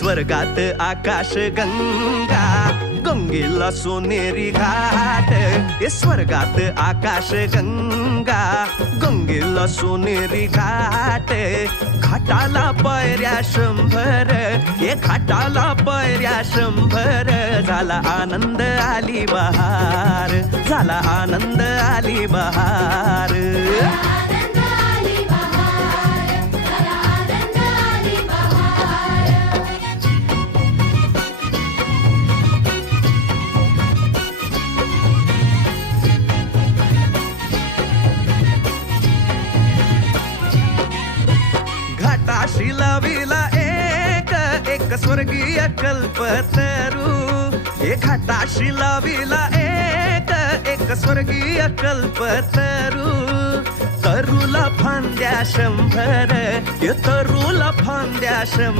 स्वर्गात आकाश गंगा, गंगेला सोनेरी घाट. स्वर्गात आकाश गंगा, गंगेला सोनेरी घाट. घाटाला पायऱ्या 100, घाटाला पायऱ्या 100. झाला आनंद आली बहार, झाला आनंद आली बहार. घाटाशी लाविला एक स्वर्गीय कल्पतरू. घाटाशी लाविला एक स्वर्गीय कल्पतरू. तरूला फांद्या 100, तरूला फांद्या 100.